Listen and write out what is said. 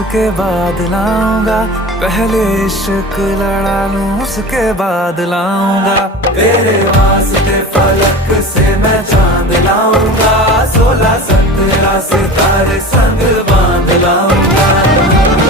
उसके बाद लाऊंगा, पहले इश्क लड़ा लूं उसके बाद लाऊंगा। तेरे वास्ते फलक से मैं चांद लाऊंगा, 16-17 सितारे संग बांध लाऊंगा।